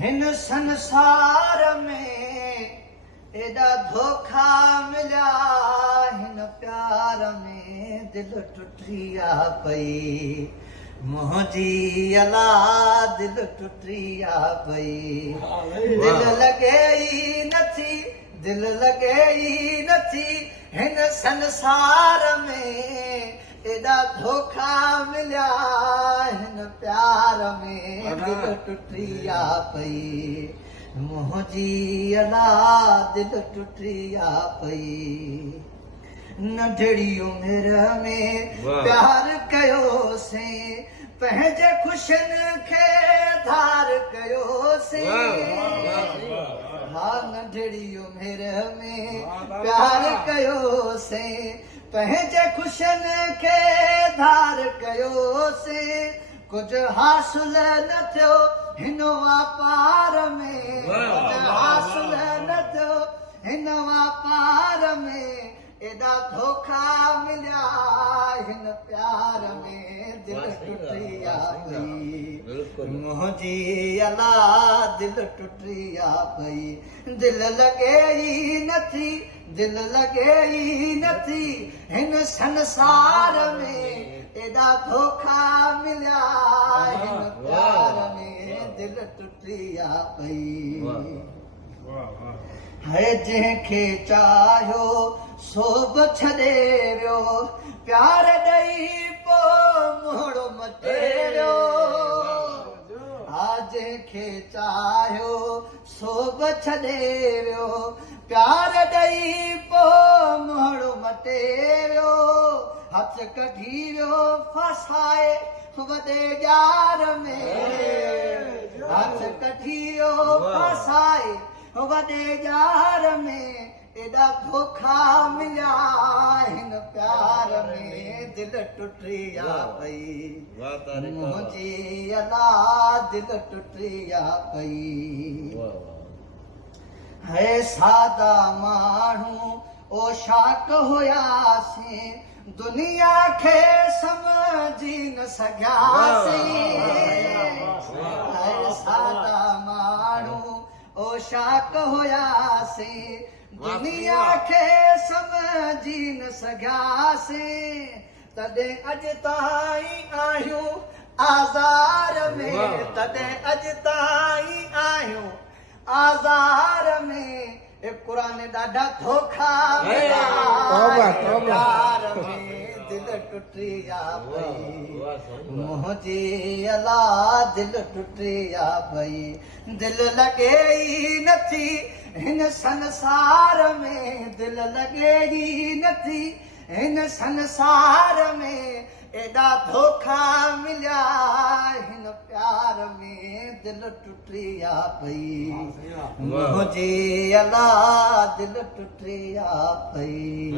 हिन संसार में एॾा धोखा मिलिया हिन प्यार में दिल टुटी आ पई मुंहिंजी अला दिल टुटी आ पई दिल लॻे ई नथी दिल लॻे ई नथी हिन संसार में एॾा धोखा मिलिया हिन प्यार में दिल टुटी आ पई मुंहिंजी अला दिल टुटी आ पई नंढड़ी उमिरि में प्यार कयोसीं पंहिंजे ख़ुशियुनि खे धार कयोसीं हा नंढड़ी उमिरि में प्यार कयोसीं पंहिंजे ख़ुशियुनि खे धार कयोसीं कुझु हासिल न थियो हिन वापार में कुझु हासिल न थियो हिन वापार में एॾा धोखा मिलिया हिन प्यार में दिल टुटी आ पई मुंहिंजी अला दिल टुटी आ पई दिल लॻे ई नथी दिल लॻे ई नथी हिन संसार में एॾा धोखा मिलिया हिन प्यार में दिल टुटी आ पई है जंहिंखे चाहियो सो बि छॾे वियो प्यार ॾेई पोइ मोड़ मटे वियो हा जंहिंखे चाहियो सो बि छॾे वियो प्यार ॾेई पोइ मोड़ मटे वियो हथ कढी वियो फसाए वॾे यार में हथ कढी वियो फसाए वॾे यार में एॾा धोखा मिलिया हिन प्यार में दिल टुटी आ पई मुंहिंजी अला दिल टुटी आ पई है सादा माण्हू ओ शाक हुयासीं दुनिया खे समझी न सघियासीं है सादा माण्हू ओ शाक हुयासीं दुनिया खे समझी न सघियासीं तॾहिं अॼु ताईं आहियूं आज़ार में तॾहिं अॼु ताईं आहियूं आज़ार में क़ुर ॾाढा धोखा प्यार में दिल टुटी आ पई मुंहिंजी अला दिल टुटी आ पई दिल लॻे ई नथी हिन संसार में दिल लॻे ई नथी हिन संसार में एॾा धोखा मिलिया हिन प्यार में दिल टुटी आ पई मुंहिंजी अला दिल टुटी आ पई